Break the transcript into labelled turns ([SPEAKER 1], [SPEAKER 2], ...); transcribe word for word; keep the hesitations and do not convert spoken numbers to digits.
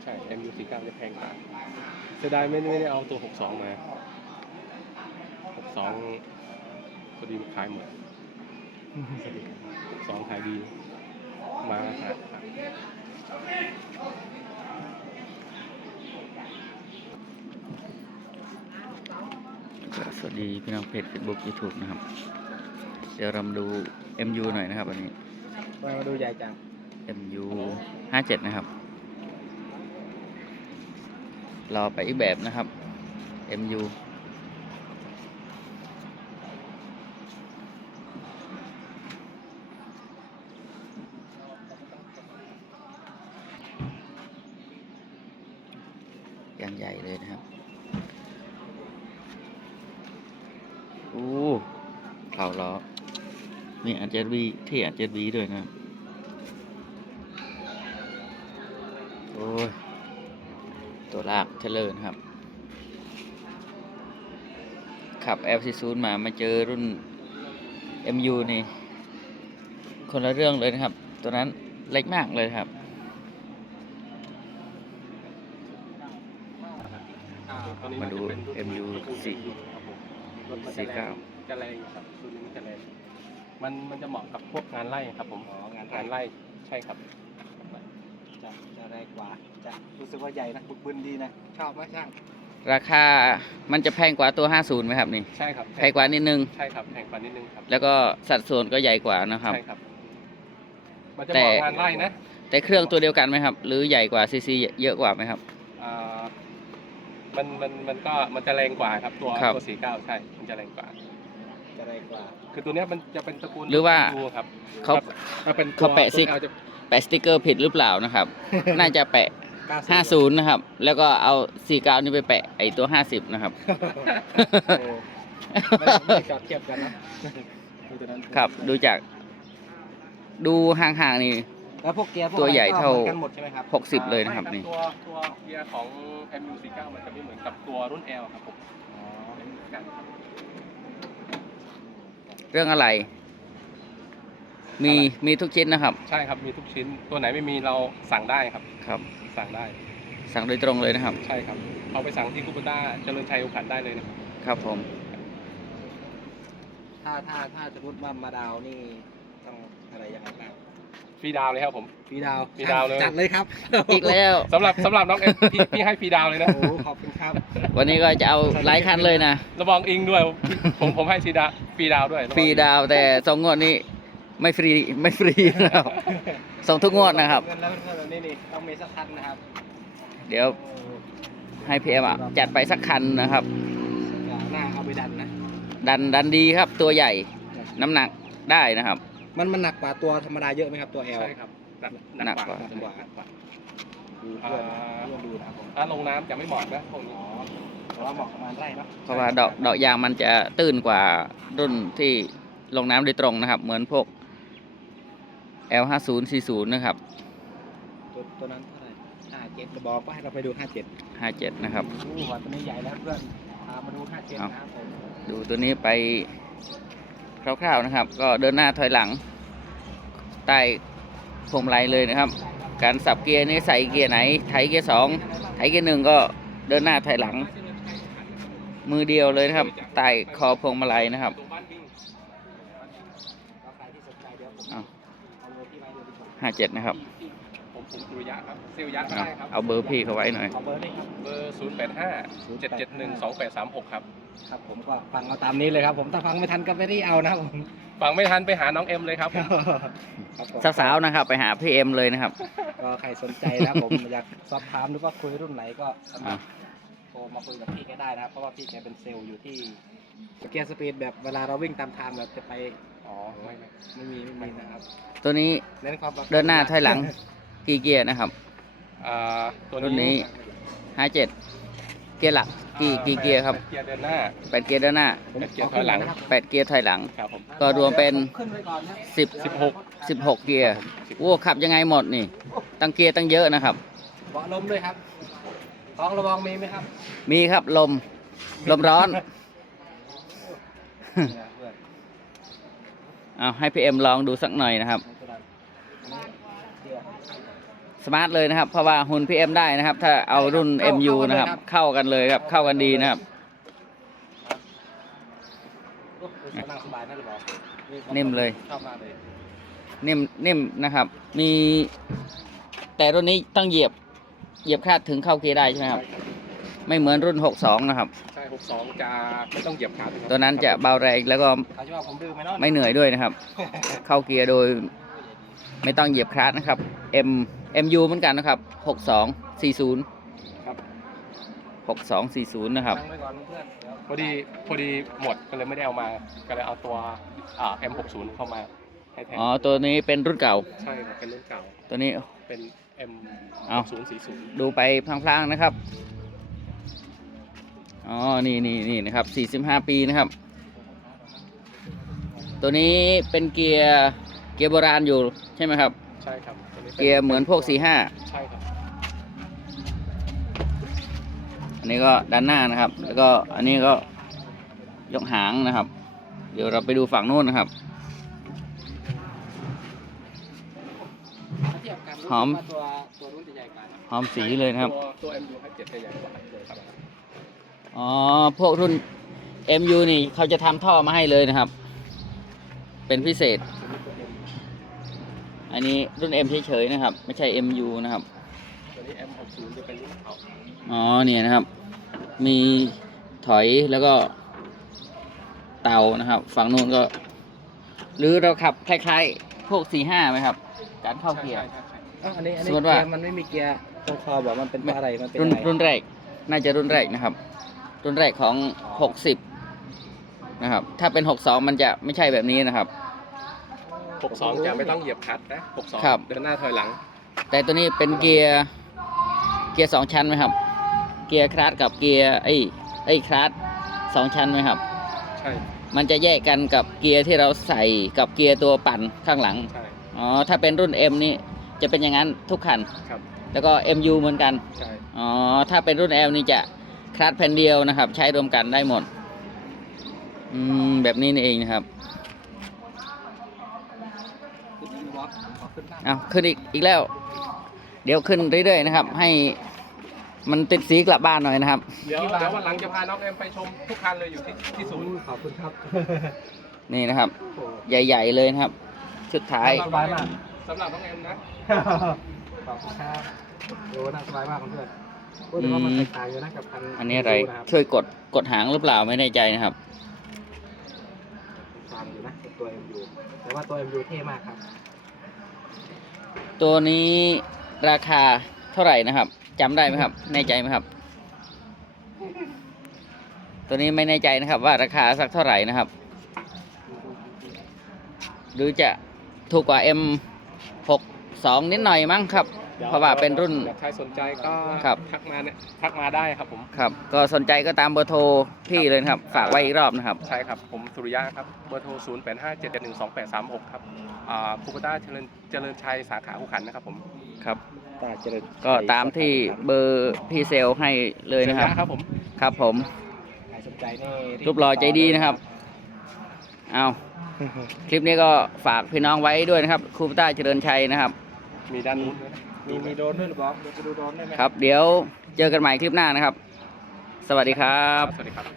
[SPEAKER 1] ช่ เอ็ม ยู สี่สิบเก้า จะแพงกว่าเสียดายไม่ไม่ได้เอาตัวหกสิบสองมาหกสิบสองพอดีมันขายหมดหกสิบสองขายดีมาหา
[SPEAKER 2] สวัสดีพี่น้องเพจ Facebook YouTube นะครับเดี๋ยวเรามาดู เอ็ม ยู หน่อยนะครับวันนี้
[SPEAKER 3] มาดูใหญ่จัง
[SPEAKER 2] เอ็ม ยู ห้าสิบเจ็ดนะครับรอไปอีกแบบนะครับ เอ็ม ยู อย่างใหญ่เลยนะครับโอ้เผาล้อมีอาร์ เจ็ด วี ที่อาร์ เจ็ด วี ด้วยนะครับโอ้ยตัวลากเทเลอร์นะครับขับ แอล สี่สิบ มามาเจอรุ่น เอ็ม ยู นี่คนละเรื่องเลยนะครับตัวนั้นเล็กมากเลยครับมาดู เอ็ม ยู สี่ สี่เก้า
[SPEAKER 1] จะแรงครับตัวนี้มันจะแรงมันมันจะเหมาะกับพวกงานไร่ครับผมงานงานไร่ใช่ครับ
[SPEAKER 3] จะจะแรงกว่าจะรู้สึกว่าใหญ่นะบึกบึนดีนะชอบไหมช่าง
[SPEAKER 2] ราคามันจะแพงกว่าตัวห้าสิบไหมครับนี่
[SPEAKER 1] ใช่ครับ
[SPEAKER 2] แพงกว่านิดนึง
[SPEAKER 1] ใช่ครับแพงกว่านิดนึงครับ
[SPEAKER 2] แล้วก็สัดส่วนก็ใหญ่กว่านะครับ
[SPEAKER 1] ใช่ครับมันจะเหมาะงานไร่นะ
[SPEAKER 2] แต่เครื่องตัวเดียวกันไหมครับหรือใหญ่กว่าซีซีเยอะกว่าไหมครับ
[SPEAKER 1] อ่ามันมันมันก็มันจะแรงกว่าครับตัวตัวสี่สิบเก้าใช่มันจะแรงกว่า
[SPEAKER 3] จะแรงกว่า
[SPEAKER 1] คือตัวเนี้ยมันจะเป็นตระกูล
[SPEAKER 2] หรือว่า
[SPEAKER 1] ครับ
[SPEAKER 2] เขาเขาแปะซิกแปะสติ๊กเกอร์ผิดหรือเปล่านะครับ น่าจะแปะห้าสิบนะครับแล้วก็เอาสี่สิบเก้านี่ไปแปะไอตัวห้าสิบนะครับ
[SPEAKER 3] ไม่จอดเทียบกันนะครับ
[SPEAKER 2] ดูจากดูห่างๆนี่
[SPEAKER 3] แล้วพวกเกียร์
[SPEAKER 2] ตัวใหญ่เท่าหกสิบเลยนะครับนี่
[SPEAKER 1] ตัวตัวเกียร์ของ เอ็ม ยู สี่สิบเก้า มันจะไม่เหมือนกับตัวรุ่น L ครับผมอ๋อไม่เหมือนกัน
[SPEAKER 2] เรื่องอะไรมีมีทุกชิ้นนะครับ
[SPEAKER 1] ใช่ครับมีทุกชิ้นตัวไหนไม่มีเราสั่งได้ครับ
[SPEAKER 2] ครับ
[SPEAKER 1] สั่งได้
[SPEAKER 2] สั่งโดยตรงเลยนะครับ
[SPEAKER 1] ใช่ครับเอาไปสั่งที่คูปต้าเจริญชัยอุขันได้เลยนะครับ
[SPEAKER 2] ครับผม
[SPEAKER 3] ถ้าถ้าถ้าสมมติว่ามาดาวนี่ต้องอะไรยังไงบ้าง
[SPEAKER 1] ฟรีดาวเลยครับผม
[SPEAKER 3] ฟรีดาว
[SPEAKER 1] ฟรีดาวเลย
[SPEAKER 3] จัดเลยครับ
[SPEAKER 2] อีกแล้ว
[SPEAKER 1] สำหรับสำหรับน้องเอ็มพี่พี่ให้ฟรีดาวเลยนะ
[SPEAKER 3] โอ้ขอบคุณครับ
[SPEAKER 2] วันนี้ก็จะเอาหลายคันเลยนะ
[SPEAKER 1] ระวังอิงด้วยผมผมให้ฟรีดาวฟรีดาวด้วย
[SPEAKER 2] ฟรีดาวแต่สองงวดนี้ไม่ฟรีไม่ฟรีนะครับส่งทุกงวดนะครับ
[SPEAKER 3] เงินแล้วเงินนี่นี่ต้องมีสักคันนะครับ
[SPEAKER 2] เดี๋ยวให้พีเอ็มจัดไปสักคันนะครับ
[SPEAKER 3] หน้าเอาไปดันนะ
[SPEAKER 2] ดันดันดีครับตัวใหญ่น้ำหนักได้นะครับ
[SPEAKER 3] มันมันหนักกว่าตัวธรรมดาเยอะไหมครับตัว L
[SPEAKER 1] ใช่ครับ
[SPEAKER 2] หนักกว่า
[SPEAKER 3] ดูเพื่อนเพื่อนดูนะครับผม
[SPEAKER 1] ถ้าลงน้ำจะไม่เหมาะนะพวกนี้
[SPEAKER 3] เพราะว่าเหมาะประมาณไร่เนาะ
[SPEAKER 2] เพราะว่าดอกดอกยางมันจะตื้นกว่ารุ่นที่ลงน้ำโดยตรงนะครับเหมือนพวก แอล ห้าสิบ สี่สิบนะครับ
[SPEAKER 3] ตัวตัวนั้นเท่าไหร่ห้าสิบเจ็ดบอกว่าให้เราไปดูห้าสิบเจ็ด
[SPEAKER 2] ห้าสิบเจ็ดนะครับ
[SPEAKER 3] โอ้โหตัวนี้ใหญ่แล้วเพื่อนพามาดูห้าสิบเจ็ดนะครับผม
[SPEAKER 2] ดูตัวนี้ไปคร่าวๆนะครับก็เดินหน้าถอยหลังใต้พวงมาลัยเลยนะครับการสับเกียร์นี่ใส่เกียร์ไหนไถเกียร์สองไถเกียร์หนึ่งก็เดินหน้าถอยหลังมือเดียวเลยนะครับใต้คอพวงมาลัยนะครับห้าเจ็ดนะครับ
[SPEAKER 1] ผมผมสุริยะครับซิลยะก็ได้ครับ
[SPEAKER 2] เอาเบอร์พี่เขาไว้หน่อย
[SPEAKER 3] เบอร์นี่ครับ
[SPEAKER 1] เบอร์ศูนย์แปดห้าเจ็ดเจ็ดหนึ่งสองแปดสามหกครับ
[SPEAKER 3] ครับผมก็ฟังเอาตามนี้เลยครับผมถ้าฟังไม่ทันก็ไม่ได้เอานะครับผม
[SPEAKER 1] ฟังไม่ทันไปหาน้องเอ็มเลยครับ
[SPEAKER 2] สาวๆนะครับไปหาพี่เอ็มเลยนะครับ
[SPEAKER 3] ก็ใครสนใจนะผมอยากสอบถามหรือว่าคุยรุ่นไหนก็สามารถโทรมาคุยกับพี่แกได้นะครับเพราะว่าพี่แกเป็นเซลล์อยู่ที่เกียร์สปีดแบบเวลาเราวิ่งตามทางแบบจะไป
[SPEAKER 1] อ๋อไม่ไม่
[SPEAKER 3] ไม่มีไม่มีนะครับ
[SPEAKER 2] ตัวนี้เดินหน้าถอยหลังกี่เกียร์นะครับ
[SPEAKER 1] อ่าตัว
[SPEAKER 2] นี้ห้าเจ็ดเกียร์หลักกี่กี่เกียร์ครับ
[SPEAKER 1] เกียร์เดินหน้า
[SPEAKER 2] แปดเกียร์เดินหน้า
[SPEAKER 1] แปดเกียร์ถอยหลัง
[SPEAKER 2] แปดเกียร์ถอยหลัง
[SPEAKER 1] ครับผม
[SPEAKER 2] ก็รวมเป็นสิบ
[SPEAKER 1] สิบหก
[SPEAKER 2] สิบหกเกียร์โอ้ขับยังไงหมดนี่ตั้งเกียร์ตั้งเยอะนะครับ
[SPEAKER 3] เบาะลมด้วยครับท้องระวังมีไหมครับ
[SPEAKER 2] มีครับลมลมร้อนเอาให้พีเอ็มลองดูสักหน่อยนะครับสมาร์ทเลยนะครับ เพราะว่าหุ่น พี เอ็ม ได้นะครับ ถ้าเอารุ่น เอ็ม ยู นะครับ เข้ากันเลยครับ เข้ากันดีนะครับ
[SPEAKER 3] โอ้โหนั่งสบายนะหรือเปล่า
[SPEAKER 2] นิ่มเลย
[SPEAKER 3] ชอบมากเลย
[SPEAKER 2] นิ่มนิ่มนะครับ มีแต่รุ่นนี้ต้องเหยียบเหยียบคลาดถึงเข้าเกียร์ได้ใช่ไหมครับ ไม่เหมือนรุ่นหกสองนะครับ
[SPEAKER 1] ใช่หกสองจะไม่ต้องเหยียบขาดนะครับ
[SPEAKER 2] ตัวนั้นจะเบาแรงแล้วก็
[SPEAKER 3] เขาจะว่าผมดื้อไหมเนาะ
[SPEAKER 2] ไม่เหนื่อยด้วยนะครับ เข้าเกียร์โดยไม่ต้องเหยียบคลาสนะครับ M เอ็ม ยู เหมือนกันนะครับหกสองสี่ศูนย์
[SPEAKER 1] ครับ
[SPEAKER 2] หกสองสี่ศูนย์นะครับ
[SPEAKER 3] นั่งไว้ก่อนเพื่อนเดี๋ยว
[SPEAKER 1] พอดีพอดีหมดก็เลยไม่ได้เอามาก็เลยเอาตัวอ่า เอ็ม หกสิบ เข้ามาให้แทน
[SPEAKER 2] อ๋อ ตัวนี้เป็นรุ่นเก่า
[SPEAKER 1] ใช่เป็นรุ่นเก่า
[SPEAKER 2] ตัวนี้
[SPEAKER 1] เป็น M
[SPEAKER 2] เอา
[SPEAKER 1] หกสิบ สี่สิบ
[SPEAKER 2] ดูไปพลางๆนะครับ อ๋อ นี่นี่นี่นะครับสี่สิบห้าปีนะครับ ตัวนี้เป็นเกียร์เกียร์โบราณอยู่ใช่ไหมครับ
[SPEAKER 1] ใช่ครับตัวนี้ป็
[SPEAKER 2] เกียร์เหมือนพวกสี่ห้า
[SPEAKER 1] ใช่ครับ
[SPEAKER 2] อันนี้ก็ด้านหน้านะครับ แล้วก็อันนี้ก็ยกหางนะครับ เดี๋ยวเราไปดูฝั่งนู้นนะครับ
[SPEAKER 3] ถ้าเทียบกันรู้สึก
[SPEAKER 2] หอม
[SPEAKER 3] ว่าตัวตัวรุ่นจะใหญ่กว่านะ
[SPEAKER 2] หอมสีเลยนะครับ
[SPEAKER 1] ตัวตัว เอ็ม ยู ห้าเจ็ดจะใหญ่กว่าเลยครับ
[SPEAKER 2] อ๋อ พวกรุ่น เอ็ม ยู นี่เขาจะทำท่อมาให้เลยนะครับ เป็นพิเศษ อันนี้รุ่น M เฉยๆนะครับ ไม่ใช่ เอ็ม ยู นะครับ
[SPEAKER 1] ตัวนี้ เอ็ม หกสิบ จะเป็นรุ่นเก่า
[SPEAKER 2] อ๋อ เนี่ยนะครับ มีถอยแล้วก็เตานะครับ ฝั่งนู้นก็ หรือเราขับคล้ายๆ พวกสี่ห้าไหมครับ การเข้าเกียร์
[SPEAKER 1] ใช่ใช่ใช่
[SPEAKER 3] อ้าวอันนี้อัน
[SPEAKER 2] ส
[SPEAKER 3] นี้
[SPEAKER 2] มมุติว่า
[SPEAKER 3] เกียร์มันไม่มีเกียร์ตรงคอบอกมันเป็นเพราะอะไรมันเป็น
[SPEAKER 2] รุ่น
[SPEAKER 3] อะไร
[SPEAKER 2] รุ่นแรก น่าจะรุ่นแรกนะครับ รุ่นแรกของหกสิบนะครับ ถ้าเป็นหกสองมันจะไม่ใช่แบบนี้นะครับ
[SPEAKER 1] หกสิบสองจะไม่ต้องเหยียบคลัตช์นะหกสิบสอง
[SPEAKER 2] ครับ
[SPEAKER 1] เดินหน้าถอยหลัง
[SPEAKER 2] แต่ตัวนี้เป็นเกียร์เกียร์สองชั้นไหมครับ เกียร์คลาสกับเกียร์ไอ้ไอ้คลาสสองชั้นไหมครับ
[SPEAKER 1] ใช่
[SPEAKER 2] มันจะแยกกันกับเกียร์ที่เราใส่กับเกียร์ตัวปั่นข้างหลัง
[SPEAKER 1] ใช่
[SPEAKER 2] อ๋อ ถ้าเป็นรุ่น M นี่จะเป็นอย่างนั้นทุกคัน
[SPEAKER 1] ครับ
[SPEAKER 2] แล้วก็ เอ็ม ยู เหมือนกัน
[SPEAKER 1] ใช่
[SPEAKER 2] อ๋อ ถ้าเป็นรุ่น L นี่จะคลาสแผ่นเดียวนะครับ ใช้รวมกันได้หมด อืม แบบนี้นี่เองนะครับ
[SPEAKER 3] คือดีวอล์กขอขึ้นบ้าง
[SPEAKER 2] เอาขึ้นอีกอีกแล้ว เดี๋ยวขึ้นเรื่อยๆนะครับ ให้มันติดสีกลับบ้านหน่อยนะครับ
[SPEAKER 1] เดี๋ยวเดี๋ยววันหลังจะพาน้องเอ็มไปชมทุกคันเลยอยู่ที่ที่ศูนย์
[SPEAKER 3] ขอบคุณครับ
[SPEAKER 2] นี่นะครับ
[SPEAKER 3] โอ้โห
[SPEAKER 2] ใหญ่ๆเลยนะครับ ชุดท้าย
[SPEAKER 3] สบายมาก
[SPEAKER 1] สำหรับน้องเอ็มนะ
[SPEAKER 3] ขอบคุณครับโอ้นั่งสบายมากเพื่อนๆพูดถึงว่ามันแตกต่างอยู่นะกับคัน
[SPEAKER 2] อันนี้อะไร
[SPEAKER 3] คบ
[SPEAKER 2] ช่วยกดกดหางหรือเปล่าไม่แน่ใจนะครับ
[SPEAKER 3] ต่างอยู่นะกับตัว เอ็ม ยู แต่ว่าตัว เอ็ม ยู เท่มากครับ
[SPEAKER 2] ตัวนี้ราคาเท่าไหร่นะครับจำได้ไหมครับ แน่ใจไหมครับ ตัวนี้ไม่แน่ใจนะครับ ว่าราคาสักเท่าไหร่นะครับ หรือจะถูกกว่า เอ็ม หกสอง นิดหน่อยมั้งครับ เพราะว่าเป็นรุ่น
[SPEAKER 1] อยากใครสนใจก็
[SPEAKER 2] ครับ
[SPEAKER 1] ทักมาเนี่ยทักมาได้ครับผม
[SPEAKER 2] ครับ ก็สนใจก็ตามเบอร์โทรพี่เลยนะครับ ฝากไว้อีกรอบนะครับ
[SPEAKER 1] ใช่ครับ ผมสุริยะครับ เบอร์โทร ศูนย์ แปด ห้า เจ็ด หนึ่ง สอง แปด สาม หก ครับอ่าคูปต้าเจริญเจริญชัยสาขาหูขันนะครับผม
[SPEAKER 2] ครับ
[SPEAKER 3] ตาเจริญ
[SPEAKER 2] ก็ตามที่เบอร์พี่เซลให้เลยนะครับ
[SPEAKER 1] สุยครับผม
[SPEAKER 2] ครับผม
[SPEAKER 3] ใครสนใจนี่
[SPEAKER 2] รูปหล่อใจดีนะครับ เอาคลิปนี้ก็ฝากพี่น้องไว้ด้วยนะครับครูปต้าเจริญชัยนะครับ
[SPEAKER 1] มีด้านนู้นด้วยนะ
[SPEAKER 3] มีมีโดรนด้วยหรือเปล่าเดี๋ยวจะดูโดรนได้ไหม
[SPEAKER 2] ครับ เดี๋ยวเจอกันใหม่คลิปหน้านะครับ สวัสดีครับ
[SPEAKER 1] สวัสดีครับ